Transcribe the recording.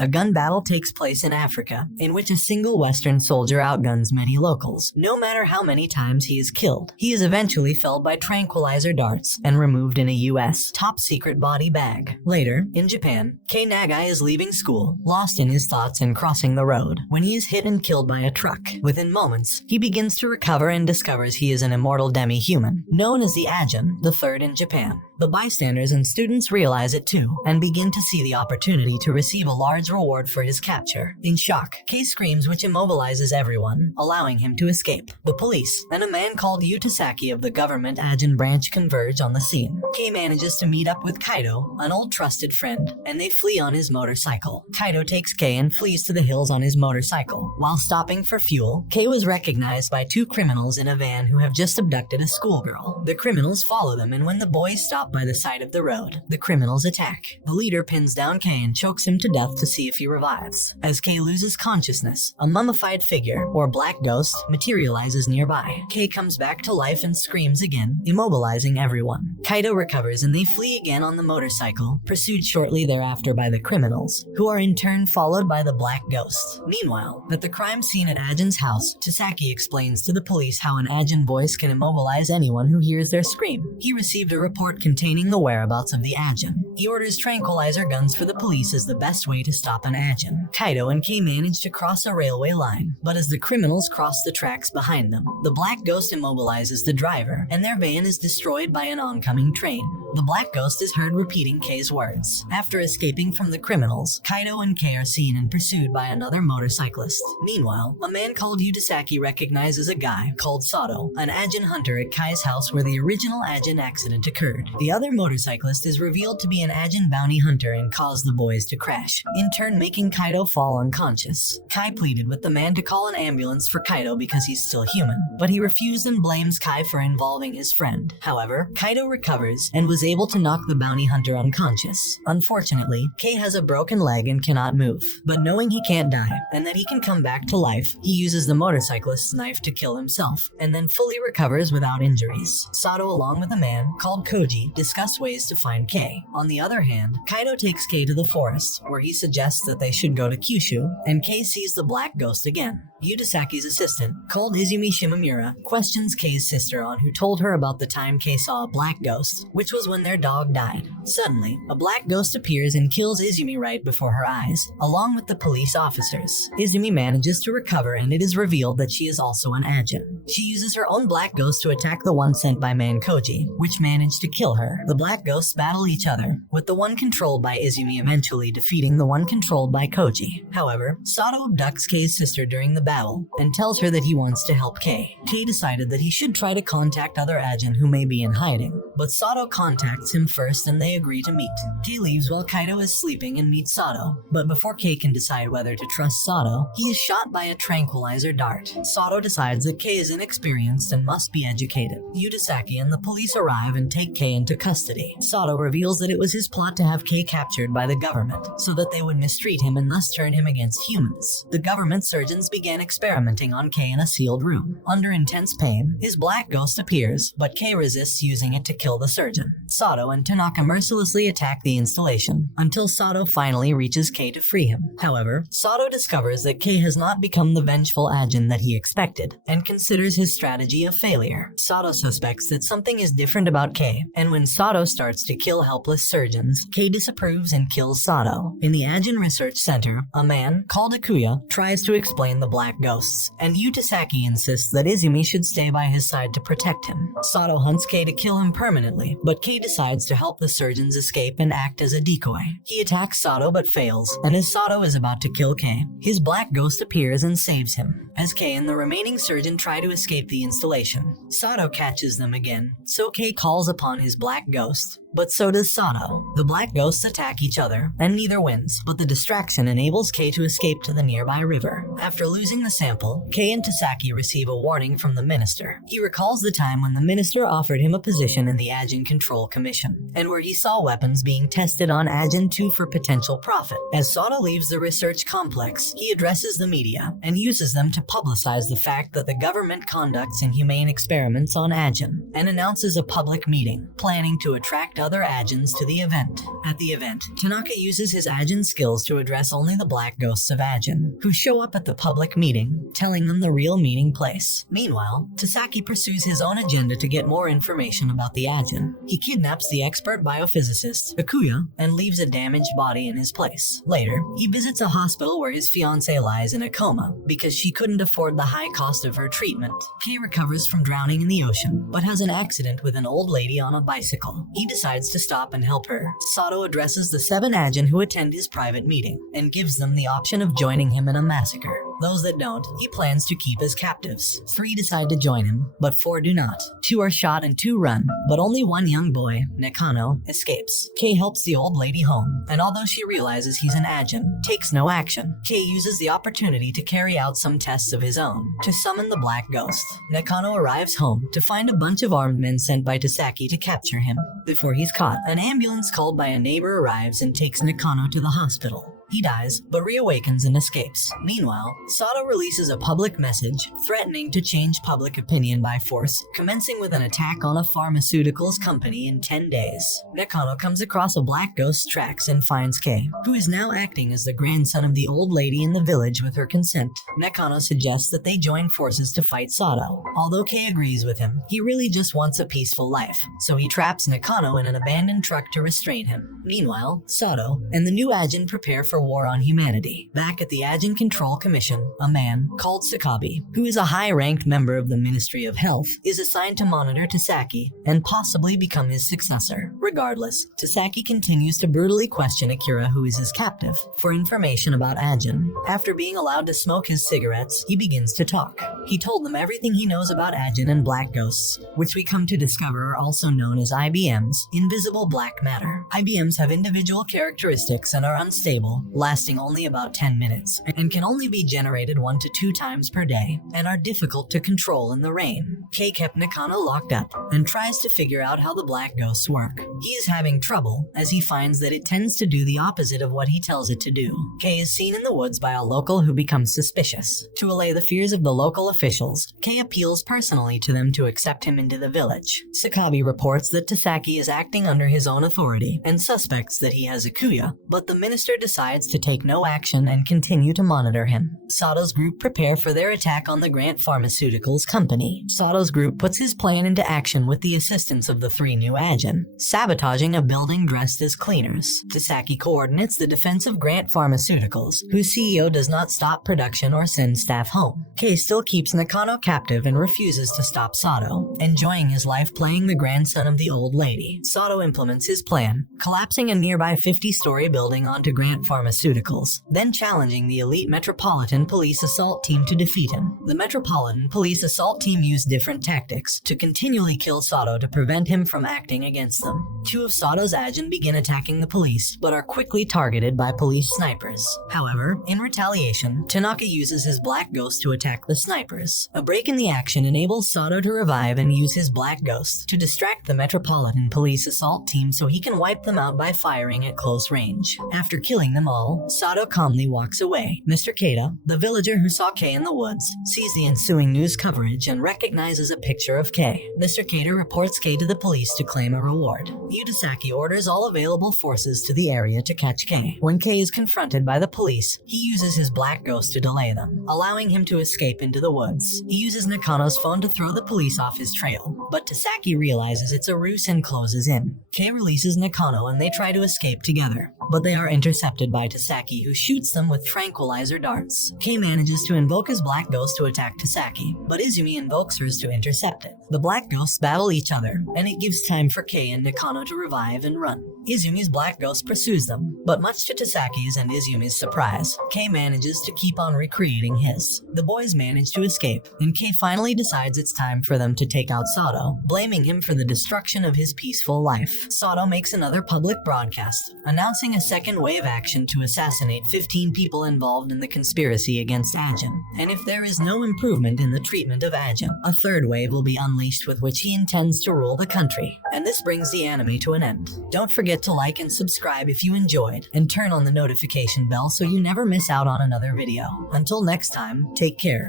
A gun battle takes place in Africa, in which a single Western soldier outguns many locals. No matter how many times he is killed, he is eventually felled by tranquilizer darts and removed in a U.S. top-secret body bag. Later, in Japan, Kei Nagai is leaving school, lost in his thoughts and crossing the road, when he is hit and killed by a truck. Within moments, he begins to recover and discovers he is an immortal demi-human, known as the Ajin, the third in Japan. The bystanders and students realize it too, and begin to see the opportunity to receive a large reward for his capture. In shock, Kei screams, which immobilizes everyone, allowing him to escape. The police and a man called Yutasaki of the government Ajin branch converge on the scene. Kei manages to meet up with Kaido, an old trusted friend, and they flee on his motorcycle. Kaido takes Kei and flees to the hills on his motorcycle. While stopping for fuel, Kei was recognized by two criminals in a van who have just abducted a schoolgirl. The criminals follow them, and when the boys stop by the side of the road, the criminals attack. The leader pins down Kei and chokes him to death to see if he revives. As Kei loses consciousness, a mummified figure, or black ghost, materializes nearby. Kei comes back to life and screams again, immobilizing everyone. Kaido recovers and they flee again on the motorcycle, pursued shortly thereafter by the criminals, who are in turn followed by the black ghost. Meanwhile, at the crime scene at Ajin's house, Tasaki explains to the police how an Ajin voice can immobilize anyone who hears their scream. He received a report containing the whereabouts of the Ajin. He orders tranquilizer guns for the police as the best way to stop an Ajin. Kaido and Kei manage to cross a railway line, but as the criminals cross the tracks behind them, the black ghost immobilizes the driver, and their van is destroyed by an oncoming train. The black ghost is heard repeating Kei's words. After escaping from the criminals, Kaido and Kei are seen and pursued by another motorcyclist. Meanwhile, a man called Yutasaki recognizes a guy called Sato, an Ajin hunter at Kai's house where the original Ajin accident occurred. The other motorcyclist is revealed to be an Ajin bounty hunter and caused the boys to crash, in turn making Kaido fall unconscious. Kai pleaded with the man to call an ambulance for Kaido because he's still human, but he refused and blames Kai for involving his friend. However, Kaido recovers and was able to knock the bounty hunter unconscious. Unfortunately, Kei has a broken leg and cannot move, but knowing he can't die and that he can come back to life, he uses the motorcyclist's knife to kill himself, and then fully recovers without injuries. Sato, along with a man called Koji, discuss ways to find Kei. On the other hand, Kaido takes Kei to the forest, where he suggests that they should go to Kyushu, and Kei sees the black ghost again. Yutasaki's assistant, called Izumi Shimamura, questions Kei's sister on who told her about the time Kei saw a black ghost, which was when their dog died. Suddenly, a black ghost appears and kills Izumi right before her eyes, along with the police officers. Izumi manages to recover and it is revealed that she is also an Ajin. She uses her own black ghost to attack the one sent by man Koji, which managed to kill her. The black ghosts battle each other, with the one controlled by Izumi eventually defeating the one controlled by Koji. However, Sato abducts Kei's sister during the battle and tells her that he wants to help Kei. Kei decided that he should try to contact other Ajin who may be in hiding, but Sato contacts him first and they agree to meet. Kei leaves while Kaido is sleeping and meets Sato, but before Kei can decide whether to trust Sato, he is shot by a tranquilizer dart. Sato decides that Kei is inexperienced and must be educated. Yutasaki and the police arrive and take Kei into custody. Sato reveals that it was his plot to have Kei captured by the government, so that they would mistreat him and thus turn him against humans. The government surgeons began experimenting on Kei in a sealed room. Under intense pain, his black ghost appears, but Kei resists using it to kill the surgeon. Sato and Tanaka mercilessly attack the installation, until Sato finally reaches Kei to free him. However, Sato discovers that Kei has not become the vengeful Ajin that he expected, and considers his strategy a failure. Sato suspects that something is different about Kei, and when Sato starts to kill helpless surgeons, Kei disapproves and kills Sato. In the Ajin Research Center, a man called Akuya tries to explain the black ghosts, and Yutasaki insists that Izumi should stay by his side to protect him. Sato hunts Kei to kill him permanently, but Kei decides to help the surgeons escape and act as a decoy. He attacks Sato but fails, and as Sato is about to kill Kei, his black ghost appears and saves him. As Kei and the remaining surgeon try to escape the installation, Sato catches them again, so Kei calls upon his black ghost, but so does Sato. The black ghosts attack each other, and neither wins, but the distraction enables Kei to escape to the nearby river. After losing the sample, Kei and Tasaki receive a warning from the minister. He recalls the time when the minister offered him a position in the Ajin Control Commission, and where he saw weapons being tested on Ajin 2 for potential profit. As Sato leaves the research complex, he addresses the media, and uses them to publicize the fact that the government conducts inhumane experiments on Ajin, and announces a public meeting, planning to attract other Ajins to the event. At the event, Tanaka uses his Ajin skills to address only the black ghosts of Ajin, who show up at the public meeting, telling them the real meeting place. Meanwhile, Tasaki pursues his own agenda to get more information about the Ajin. He kidnaps the expert biophysicist, Akuya, and leaves a damaged body in his place. Later, he visits a hospital where his fiancée lies in a coma because she couldn't afford the high cost of her treatment. Kei recovers from drowning in the ocean, but has an accident with an old lady on a bicycle. He decides to stop and help her. Sato addresses the 7 Ajin who attend his private meeting, and gives them the option of joining him in a massacre. Those that don't, he plans to keep as captives. 3 decide to join him, but 4 do not. 2 are shot and 2 run, but only one young boy, Nakano, escapes. Kei helps the old lady home, and although she realizes he's an Ajin, takes no action. Kei uses the opportunity to carry out some tests of his own, to summon the black ghost. Nakano arrives home to find a bunch of armed men sent by Tasaki to capture him. Before he's caught, an ambulance called by a neighbor arrives and takes Nakano to the hospital. He dies, but reawakens and escapes. Meanwhile, Sato releases a public message threatening to change public opinion by force, commencing with an attack on a pharmaceuticals company in 10 days. Nakano comes across a black ghost's tracks and finds Kei, who is now acting as the grandson of the old lady in the village with her consent. Nakano suggests that they join forces to fight Sato. Although Kei agrees with him, he really just wants a peaceful life, so he traps Nakano in an abandoned truck to restrain him. Meanwhile, Sato and the new Ajin prepare for war on humanity. Back at the Ajin Control Commission, a man called Sakabi, who is a high-ranked member of the Ministry of Health, is assigned to monitor Tasaki and possibly become his successor. Regardless, Tasaki continues to brutally question Akira, who is his captive, for information about Ajin. After being allowed to smoke his cigarettes, he begins to talk. He told them everything he knows about Ajin and black ghosts, which we come to discover are also known as IBMs, invisible black matter. IBMs have individual characteristics and are unstable, lasting only about 10 minutes, and can only be generated 1 to 2 times per day, and are difficult to control in the rain. Kei kept Nakano locked up, and tries to figure out how the black ghosts work. He is having trouble, as he finds that it tends to do the opposite of what he tells it to do. Kei is seen in the woods by a local who becomes suspicious. To allay the fears of the local officials, Kei appeals personally to them to accept him into the village. Sakabi reports that Tasaki is acting under his own authority, and suspects that he has Akuya, but the minister decides to take no action and continue to monitor him. Sato's group prepare for their attack on the Grant Pharmaceuticals company. Sato's group puts his plan into action with the assistance of the 3 new Ajin, sabotaging a building dressed as cleaners. Tasaki coordinates the defense of Grant Pharmaceuticals, whose CEO does not stop production or send staff home. Kei still keeps Nakano captive and refuses to stop Sato, enjoying his life playing the grandson of the old lady. Sato implements his plan, collapsing a nearby 50-story building onto Grant Pharmaceuticals, then challenging the elite Metropolitan Police assault team to defeat him. The Metropolitan Police assault team used different tactics to continually kill Sato to prevent him from acting against them. 2 of Sato's Ajin begin attacking the police, but are quickly targeted by police snipers. However, in retaliation, Tanaka uses his black ghost to attack the snipers. A break in the action enables Sato to revive and use his black ghost to distract the Metropolitan Police assault team so he can wipe them out by firing at close range. After killing them all, Sato calmly walks away. Mr. Keita, the villager who saw Kei in the woods, sees the ensuing news coverage and recognizes a picture of Kei. Mr. Keita reports Kei to the police to claim a reward. Yudasaki orders all available forces to the area to catch Kei. When Kei is confronted by the police, he uses his black ghost to delay them, allowing him to escape into the woods. He uses Nakano's phone to throw the police off his trail, but Tasaki realizes it's a ruse and closes in. Kei releases Nakano and they try to escape together, but they are intercepted by Tasaki, who shoots them with tranquilizer darts. Kei manages to invoke his black ghost to attack Tasaki, but Izumi invokes hers to intercept it. The black ghosts battle each other, and it gives time for Kei and Nakano to revive and run. Izumi's black ghost pursues them, but much to Tasaki's and Izumi's surprise, Kei manages to keep on recreating his. The boys manage to escape, and Kei finally decides it's time for them to take out Sato, blaming him for the destruction of his peaceful life. Sato makes another public broadcast, announcing a second wave action to assassinate 15 people involved in the conspiracy against Ajin. And if there is no improvement in the treatment of Ajin, a third wave will be unleashed with which he intends to rule the country. And this brings the anime to an end. Don't forget to like and subscribe if you enjoyed, and turn on the notification bell so you never miss out on another video. Until next time, take care.